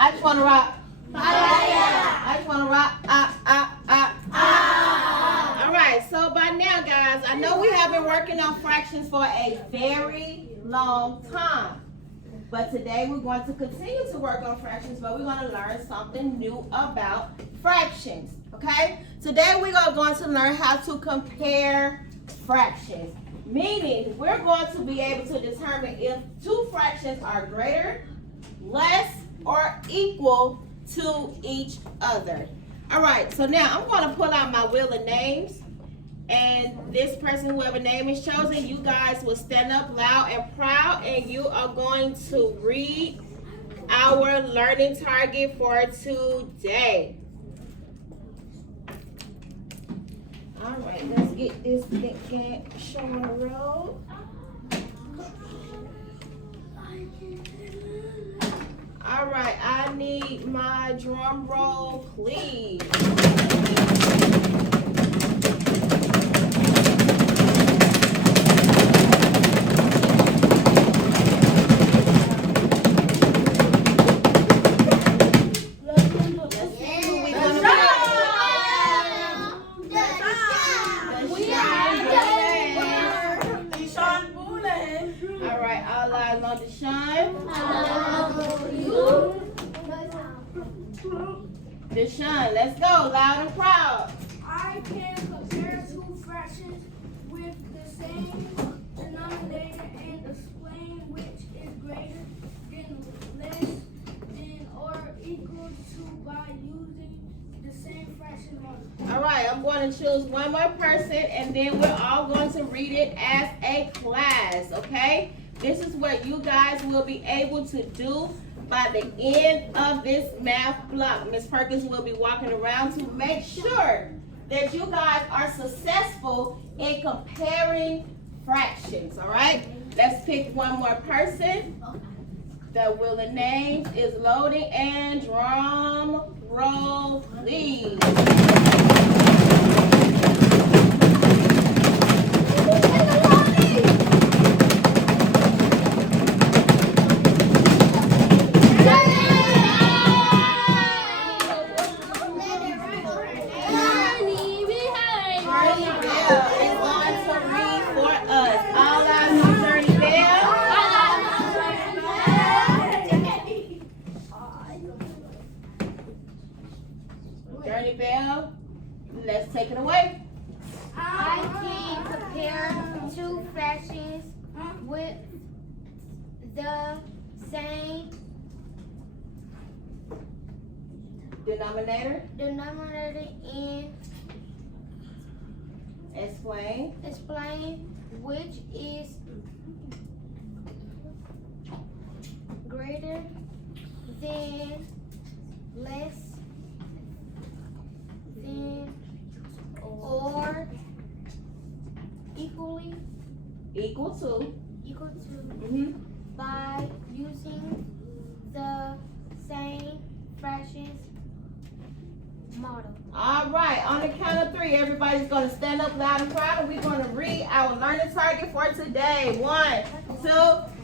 I just wanna rock. I just wanna rock. All right, so by now, guys, I know we have been working on fractions for a very long time. But today we're going to continue to work on fractions, but we're going to learn something new about fractions, okay? Today we are going to learn how to compare fractions, meaning we're going to be able to determine if two fractions are greater, less, or equal to each other. All right, so now I'm going to pull out my wheel of names. And this person, whoever name is chosen, you guys will stand up loud and proud, and you are going to read our learning target for today. All right, let's get this thing show on the road. All right, I need my drum roll, please. Deshaun, let's go, loud and proud. I can compare two fractions with the same denominator and explain which is greater than, less than, or equal to by using the same fraction model. All right, I'm going to choose one more person, and then we're all going to read it as a class, okay? This is what you guys will be able to do by the end of this math block. Ms. Perkins will be walking around to make sure that you guys are successful in comparing fractions, all right? Let's pick one more person. The wheel of names is loading, and drum roll, please. Journey Bell, let's take it away. I can compare two fractions with the same Denominator and explain which is greater than, less than, or equal to by using the same fractions model. All right, on the count of three, everybody's going to stand up loud and proud, and we're going to read our learning target for today. 1, 2,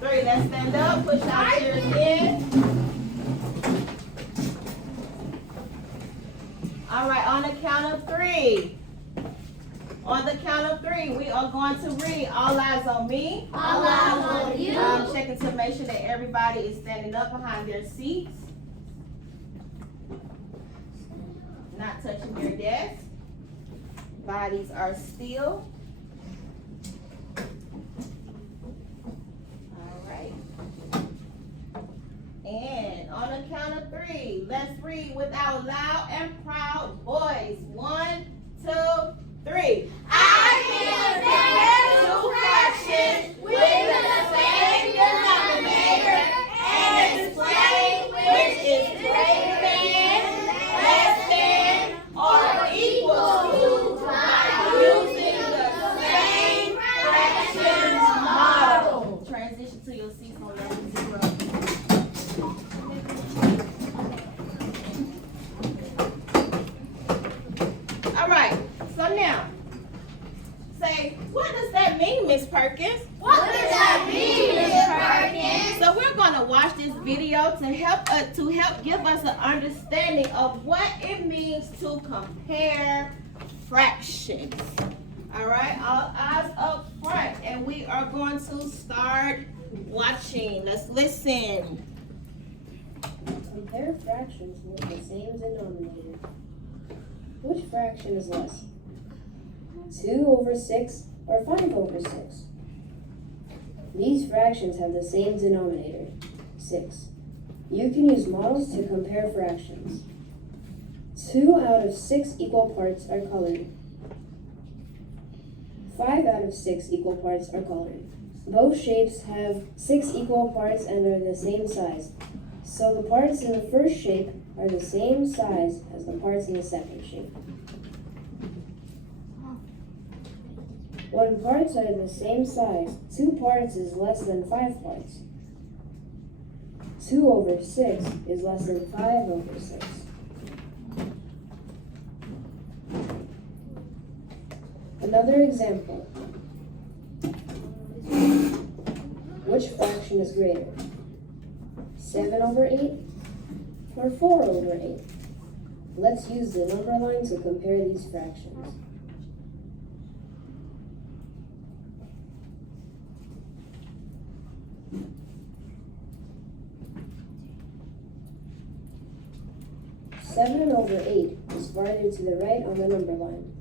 3. Let's stand up, push our chairs in. All right, on the count of three. On the count of three, we are going to read All Eyes on Me. All eyes on you. Checking to make sure that everybody is standing up behind their seats. Not touching your desk. Bodies are still. All right. And on the count of three, let's read with our loud and proud voice. 1, 2, 3. I can compare two fractions with the same denominator and explain which is greater than, less than, or equal to by using the same fractions model. Transition to your seats on level 0. All right, so now, say, what does that mean, Miss Perkins? What does that mean, Miss Perkins? So we're going to watch this video to help help give us an understanding of what it means to compare fractions. All right, all eyes up front, and we are going to start watching. Let's listen. Compare fractions with the same denominator. Which fraction is less? 2/6 or 5/6? These fractions have the same denominator, 6. You can use models to compare fractions. 2 out of 6 equal parts are colored. 5 out of 6 equal parts are colored. Both shapes have 6 equal parts and are the same size. So the parts in the first shape are the same size as the parts in the second shape. When parts are the same size, 2 parts is less than 5 parts. 2/6 is less than 5/6. Another example. Which fraction is greater? 7/8 or 4/8? Let's use the number line to compare these fractions. Seven over 8 is farther to the right on the number line.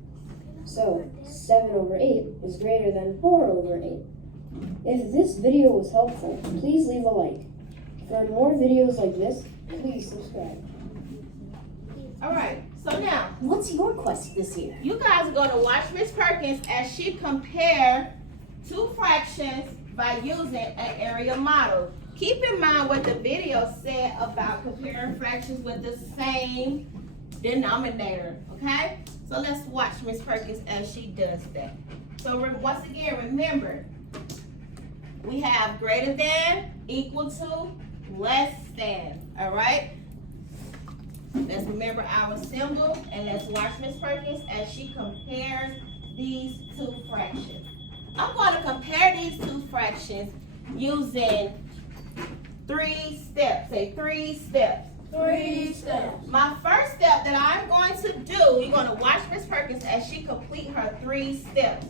So 7/8 is greater than 4/8. If this video was helpful, please leave a like. For more videos like this, please subscribe. All right, so now What's your quest this year? you guys are going to watch Miss Perkins as she compare two fractions by using an area model. Keep in mind what the video said about comparing fractions with the same denominator, okay? So let's watch Miss Perkins as she does that. So once again, remember, we have greater than, equal to, less than, all right? Let's remember our symbol, and let's watch Miss Perkins as she compares these two fractions. I'm going to compare these two fractions using 3 steps. Say 3 steps. 3 steps. My first step that I'm going to do, you're going to watch Miss Perkins as she complete her 3 steps.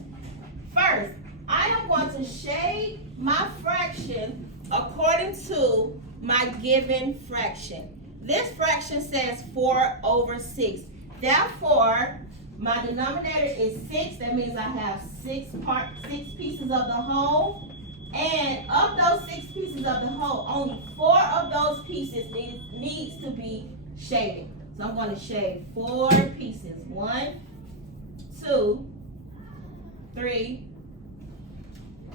First, I am going to shade my fraction according to my given fraction. This fraction says 4/6. Therefore, my denominator is 6. That means I have 6 pieces of the whole. And of those 6 pieces of the whole, only 4 of those pieces needs to be shaded. So I'm going to shade 4 pieces. 1, 2, 3,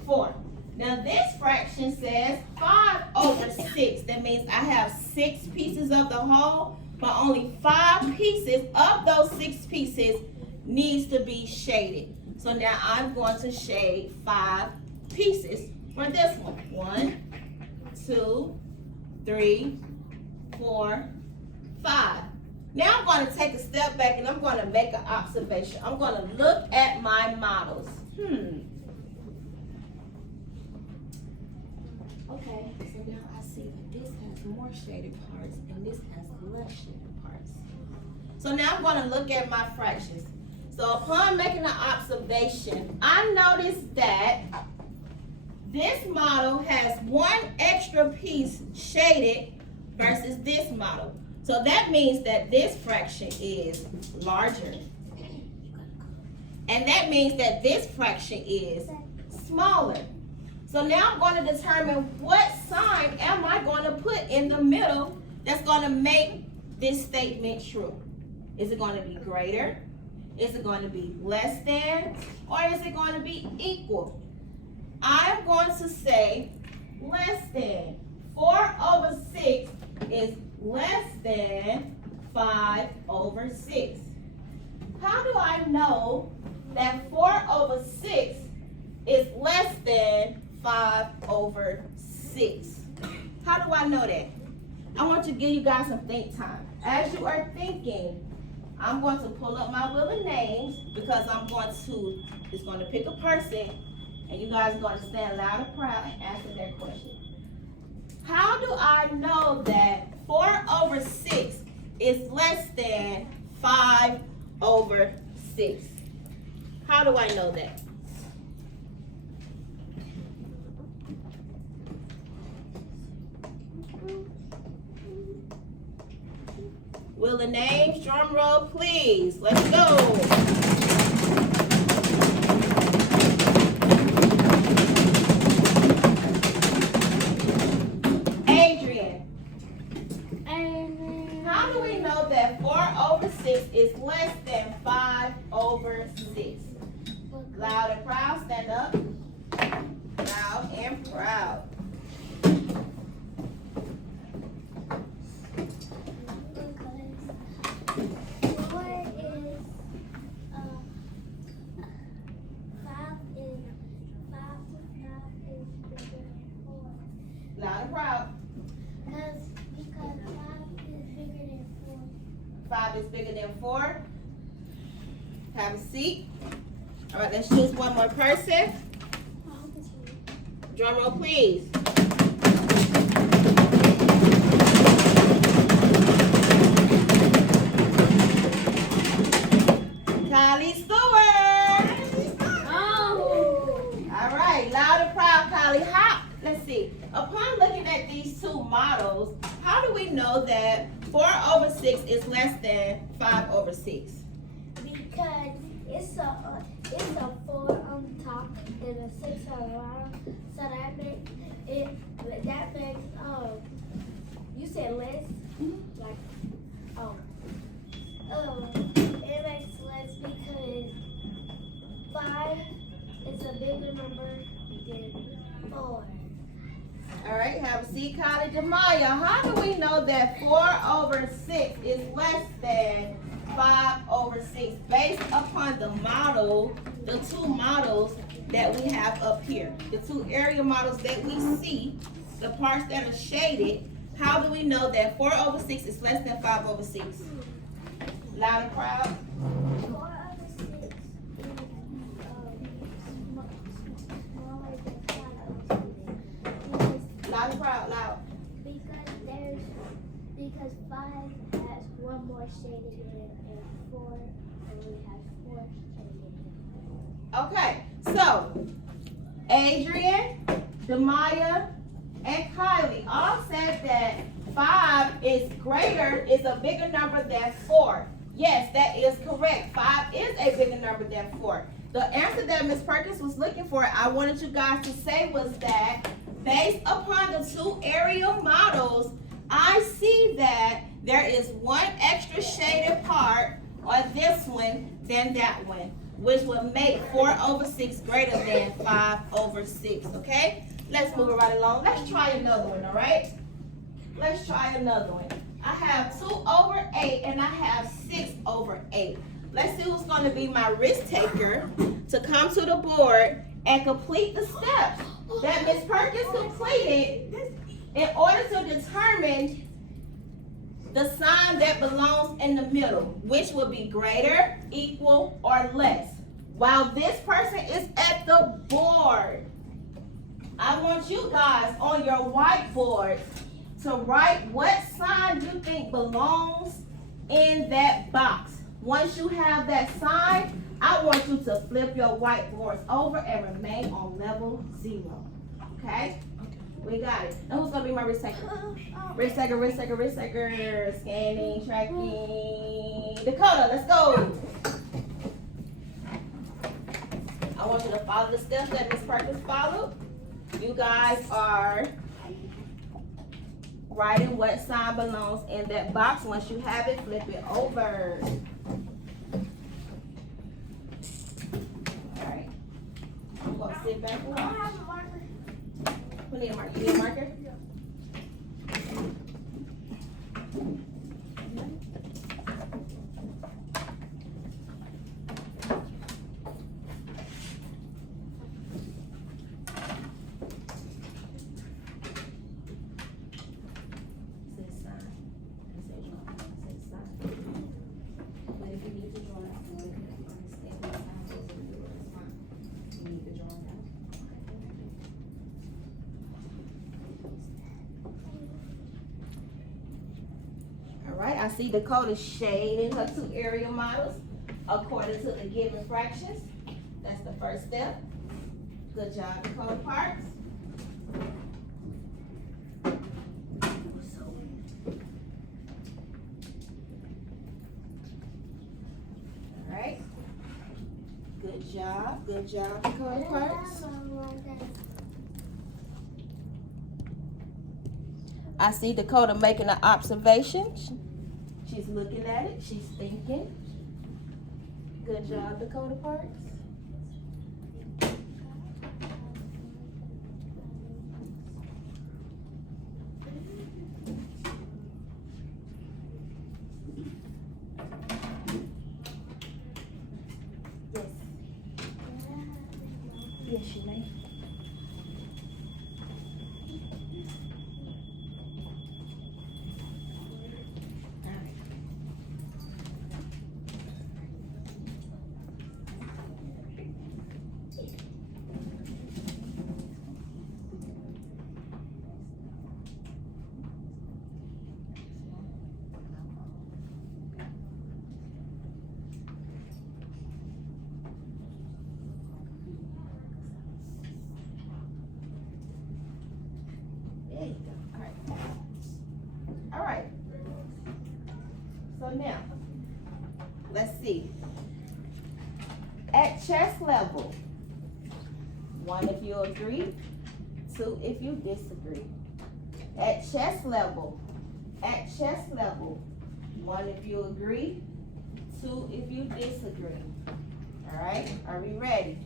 4. Now this fraction says 5/6. That means I have 6 pieces of the whole, but only 5 pieces of those 6 pieces needs to be shaded. So now I'm going to shade 5 pieces for this one. 1, 2, 3, 4, 5. Now I'm going to take a step back and I'm going to make an observation. I'm going to look at my models. Okay, so now I see that this has more shaded parts and this has less shaded parts. So now I'm going to look at my fractions. So upon making an observation, I noticed that this model has 1 extra piece shaded versus this model. So that means that this fraction is larger. And that means that this fraction is smaller. So now I'm going to determine what sign am I going to put in the middle that's going to make this statement true. Is it going to be greater? Is it going to be less than? Or is it going to be equal? I'm going to say less than. 4/6 is less than 5/6. How do I know that 4/6 is less than 5/6? How do I know that? I want to give you guys some think time. As you are thinking, I'm going to pull up my wheel of names because it's going to pick a person, and you guys are going to stand loud and proud and answer that question. How do I know that 4 over 6 is less than 5 over 6? How do I know that? Will the names, drum roll, please. Let's go. Adrian, how do we know that 4 over 6 is less than 5 over 6? Loud and proud, stand up. Loud and proud. Loud and proud. Because 5 5 is bigger than 4. is bigger than 4. Have a seat. All right, let's choose one more person. Drum roll, please. Kylie Stewart. All right, loud and proud, Kylie. Let's see. Upon looking at these two models, how do we know that 4 over 6 is less than 5 over 6? Because it's a 4 on top and a 6 on the bottom, so that makes you said less, like it makes less because 5 is a bigger number than 4. All right, have a seat, Kylie. Demaya, how do we know that 4 over 6 is less than 5 over 6 based upon the model, the two models that we have up here, the two area models that we see, the parts that are shaded? How do we know that 4 over 6 is less than 5 over 6? Loud and proud. 4 over 6 is smaller than 5 over 6. Loud and proud, loud. Because 5 has one more shaded in it, and 4 only has 4 shaded in it. Okay, so Adrian, Demaya, and Kylie all said that 5 is a bigger number than 4. Yes, that is correct. 5 is a bigger number than 4. The answer that Ms. Perkins was looking for, I wanted you guys to say, was that based upon the two aerial models, I see that there is one extra shaded part on this one than that one, which would make 4 over 6 greater than 5 over 6, okay? Let's move it right along. Let's try another one, all right? Let's try another one. I have 2 over 8 and I have 6 over 8. Let's see who's going to be my risk taker to come to the board and complete the steps that Ms. Perkins completed in order to determine the sign that belongs in the middle, which will be greater, equal, or less. While this person is at the board, I want you guys on your whiteboard to write what sign you think belongs in that box. Once you have that sign, I want you to flip your whiteboards over and remain on level 0. Okay? We got it. Now who's gonna be my risk taker? Risk taker, risk taker, risk taker. Scanning, tracking. Dakota, let's go. I want you to follow the steps that Ms. Perkins followed. You guys are writing what sign belongs in that box. Once you have it, flip it over. Alright. I'm going to sit back a while. We need a marker. You need a marker? All right, I see Dakota shading her two area models according to the given fractions. That's the first step. Good job, Dakota Parks. All right. Good job, Dakota Parks. I see Dakota making an observation. She's looking at it. She's thinking. Good job, Dakota Parks. Yes. Yes, you may. There you go. All right. So now, let's see. At chess level, 1 if you agree, 2 if you disagree. At chess level, 1 if you agree, 2 if you disagree. All right, are we ready?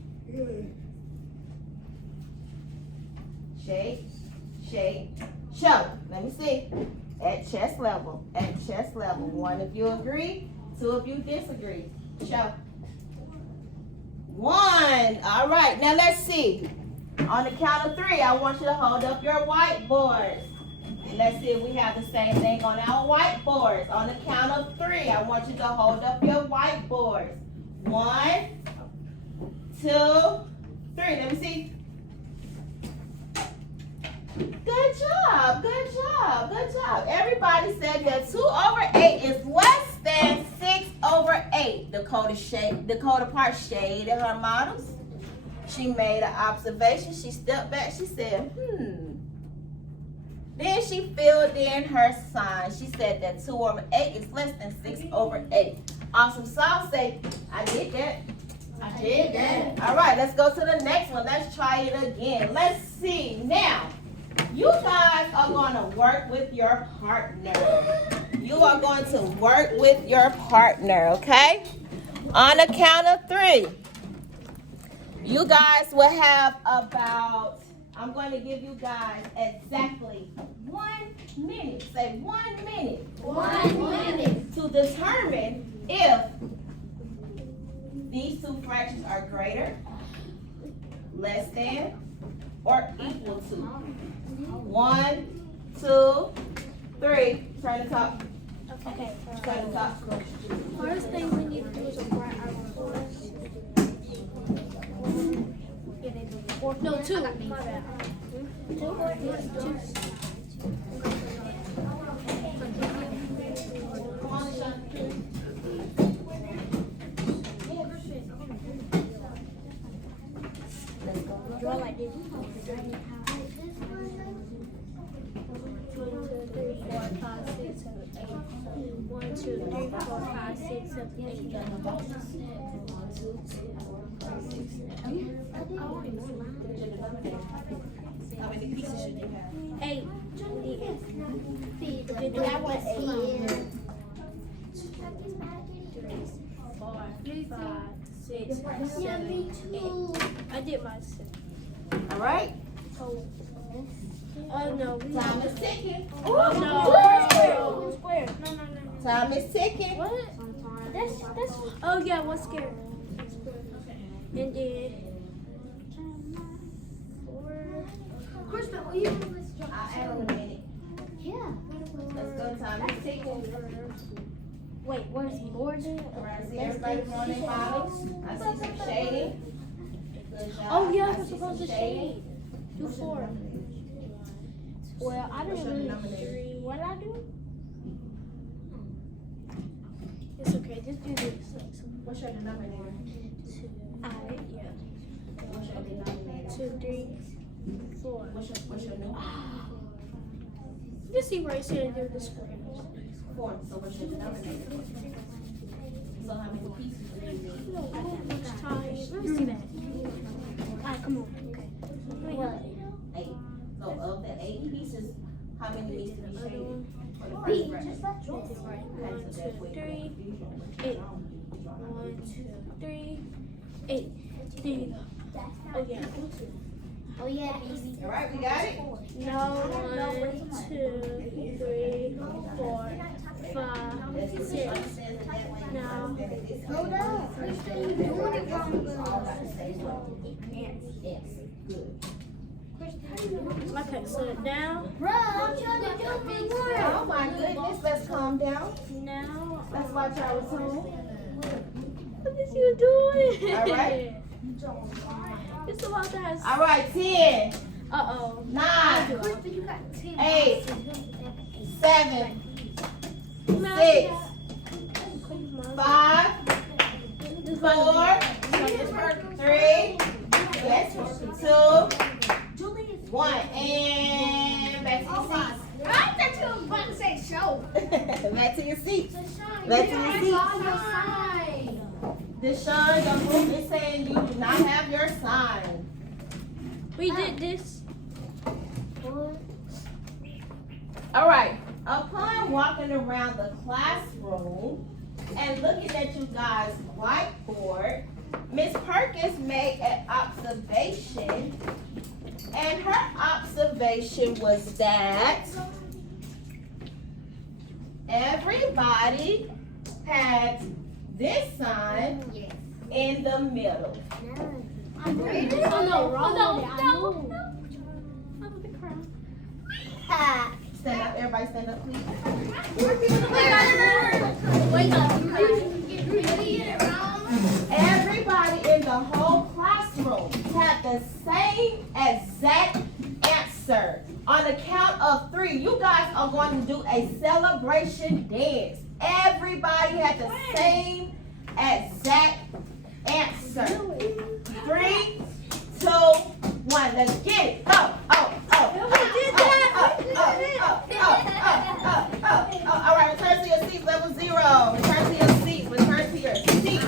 Shake, shake, show. Let me see. At chess level, 1 if you agree, 2 if you disagree. Show. 1. All right, now let's see. On the count of 3, I want you to hold up your whiteboards. Let's see if we have the same thing on our whiteboards. On the count of 3, I want you to hold up your whiteboards. 1, 2, 3. Let me see. Good job, good job, good job. Everybody said that 2 over 8 is less than 6 over 8. Dakota Parks shaded her models. She made an observation. She stepped back. She said, Then she filled in her sign. She said that 2 over 8 is less than 6 over 8. Awesome sauce say, I did that. I did that. All right, let's go to the next one. Let's try it again. Let's see. Now, you guys are going to work with your partner. You are going to work with your partner, okay? On the count of 3, you guys will have about, I'm going to give you guys exactly 1 minute. Say 1 minute. 1 minute. To determine if these two fractions are greater, less than, or equal to. 1, 2, 3. Turn the top. Okay. Turn the top. First thing we need to do is write our course. No, 2. My bad. 2. Come on, Sean. Let's go. Draw like this. 1, 2, 3, 4, 5, 6, 7, 8. How many pieces should you have? 8. That was 8. 4, 5, 6, 7, 8. I did my 7. All right. Oh no, we Time is ticking. Oh no. Square. No. Time is ticking. What? That's. Oh yeah, what's square? And then. I'll add in a minute. Yeah. Let's go. Time is ticking. Wait, where's the board? All right. See everybody throwing their models. I see some shading. Good job. Oh yeah, I we're see supposed some to shading. shade. 2, 4. Well, I What's didn't your really. denominator? What did I do? Let's do this. What's your denominator? Alright, yeah. What's your denominator? 2, 3, 4. What's your numerator? Let's see where it says do the square. 4. So what's your denominator? So how many pieces do you need? Let me see that. Alright, come on. Okay. What? 8. So of the 8 pieces, how many needs to be shaded? For the B. first fraction. Just like yours. Okay, so 1, that's 2, what 3, you 8. 1, 2, 3, 8. There you go. Oh yeah. Oh yeah, baby. All right, we got it? No, 1, 2, 3, 4, 5, 6. No. Hold up. Okay, so now, Bro, I'm trying to do big Oh my goodness, let's calm down. now, Let's watch our tone. what is you doing? All right. It's about that. All right, 10, Uh-oh. 9, You got 10. 8, 7, Now, 6, Mom. 5, This 4, one. 3, yes, 2, 1, and back to your seats. I thought you were about to say show. Back to your seats. Back to your seats. Deshaun, the group is saying you do not have your sign. We did this. All right. Upon walking around the classroom and looking at you guys' whiteboard, Miss Perkins made an observation, and her observation was that everybody had this sign in the middle. Oh no, no. I'm the crown. Stand up, everybody stand up, please. Wake up. Everybody in the whole classroom had the same exact answer. On the count of 3, you guys are going to do a celebration dance. Everybody had the same exact answer. 3, 2, 1. Let's get it. Oh. All right, return to your seats, level 0. Return to your seats. Return to your seats.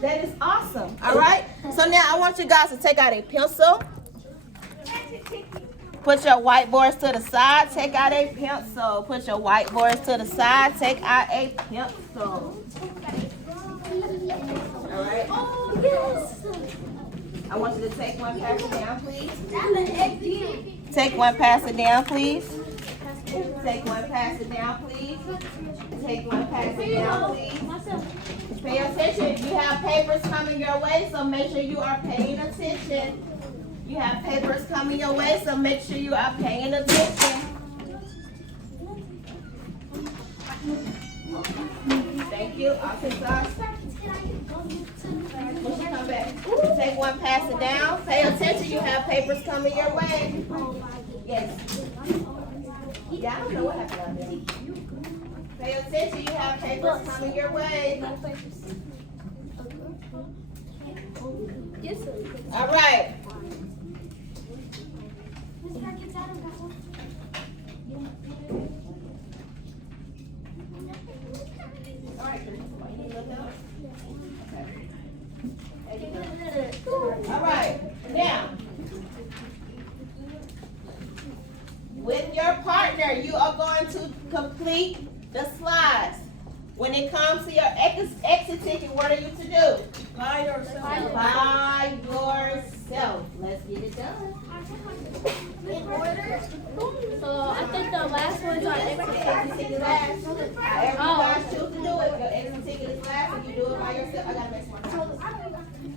That is awesome. All right. So now I want you guys to take out a pencil. Put your whiteboards to the side. Take out a pencil. Put your whiteboards to the side. Take out a pencil. All right. Oh, yes. I want you to take one, pass it down, please. That's an egg. Take one, pass it down, please. Take one, pass it down, please. Take one, pass it down, please. Pay attention. You have papers coming your way, so make sure you are paying attention. You have papers coming your way, so make sure you are paying attention. Thank you. I'll take that. When you come back, take one, pass it down. Pay attention. You have papers coming your way. Yes. Yeah, I don't know what happened out there. Pay attention. You have papers coming your way. Yes, sir. All right. All right. All right. Now, with your partner, you are going to complete the slides. When it comes to your exit ticket, what are you to do? By yourself. By yourself. Let's get it done. In order. So I think the last one's our exit ticket. Last. However you guys choose to do it. Your exit ticket is last, and you do it by yourself. I gotta make some more copies.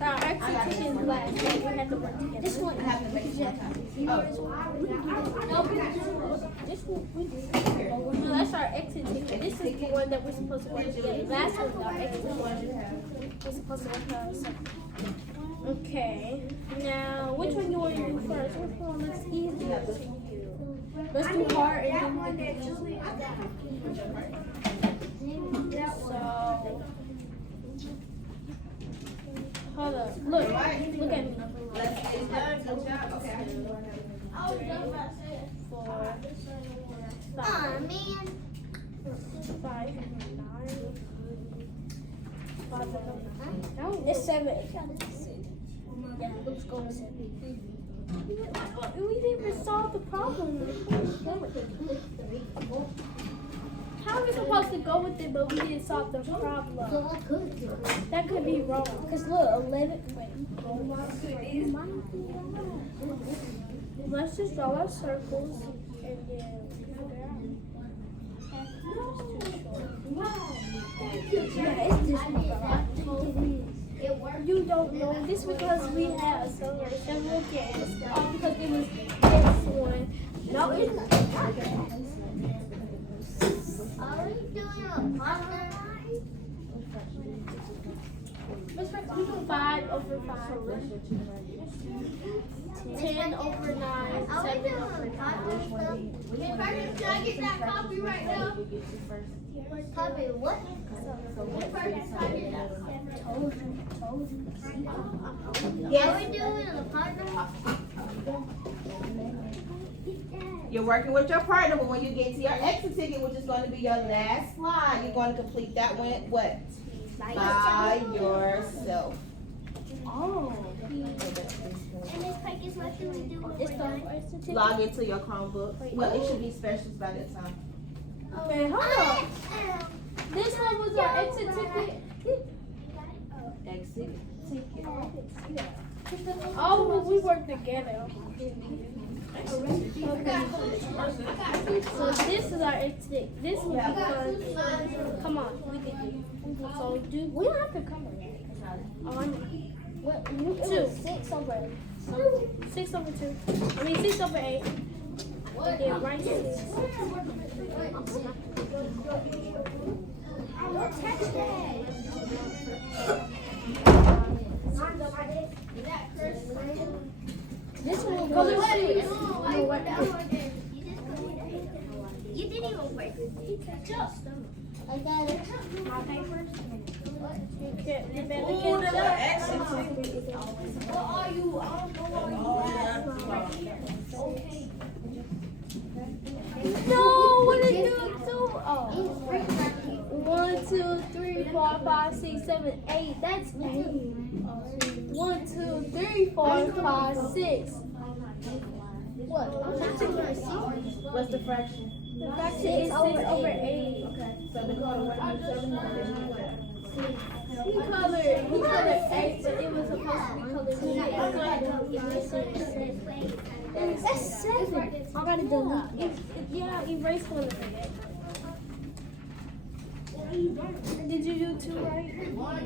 Our exit ticket is last. So we have to work together. This one. I have to make some more copies. No, that's our exit ticket. This is the one that we're supposed to work together. Last one's our exit ticket. We're supposed to work on ourselves. Okay. Now, which one you want to do first? Which one looks easier to you? Let's do hard and then we can do so. Hold up. Look at me. Let's get it done. Good job. Okay. 4, 5, Aw, man. 5, 9. It's 7. Yeah, let's go with 7. We didn't even solve the problem. How are we supposed to go with it, but we didn't solve the problem? That could be wrong. Because look, 11. Wait. Let's just draw our circles and then figure it out. You don't know this because we had several games. Because it was this one. No, it's not. Are we doing a partner? We do 5 over 5. 10 over 9. Are we 7 doing over a 9. partner stuff? Can I get that copy right now? Copy what? Are we doing a partner? You're working with your partner, but when you get to your exit ticket, which is going to be your last slide, you're going to complete that one what? By yourself. Oh. And Miss Pikus, what do we do with It's it? the Log into your Chromebook. Well, it should be specials by that time. Okay, hold up. This one was our exit ticket. Exit ticket. Oh, we work together. So this is our exit. This will be fun. Come on, we can do. So we don't have to come here. What? 2. 6 over 8. 6 over 2. I mean 6 over 8. And then right 6. This one will go to 6. You didn't even work. I got it. My papers. You better get that. What are you? I don't know what you okay. No, what did you do? Oh. 1, 2, 3, 4, 5, 6, 7, 8. That's 8. 1, 2, 3, 4, 5, 6. What? What's the fraction? The fraction is 6 over 8. Okay. So the color what? He colored 8, but it was supposed to be colored 6. That's 7. I gotta delete. Yeah, erase one of it. Did you do 2 right? 1,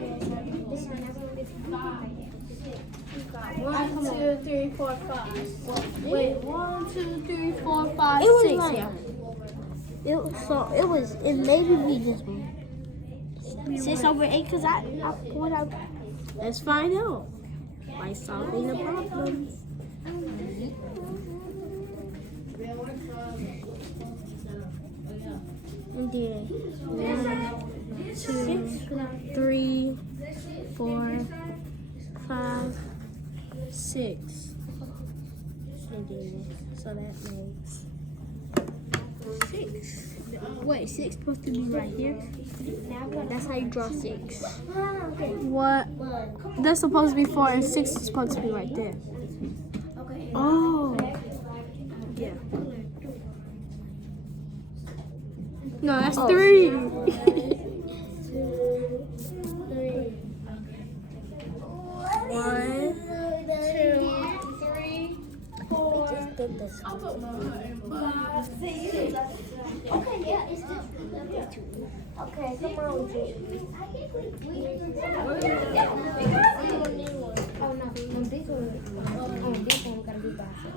2, 3, 4, 5. Wait, 1, 2, 3, 4, 5, 6. Yeah. It maybe we just won. 6 over 8 because I pulled out. Let's find out by solving the problem. And then 1, 2, 3, 4, 5, 6. And then so that makes 6. Wait, 6 supposed to be right here. That's how you draw 6. What? That's supposed to be 4 and 6 is supposed to be right there. Oh. Yeah. No, that's 3. 1, 2, 3, 4, 5, 6. Okay, yeah, it's this. Okay, come on, Jay. Oh no, this one gotta be by itself.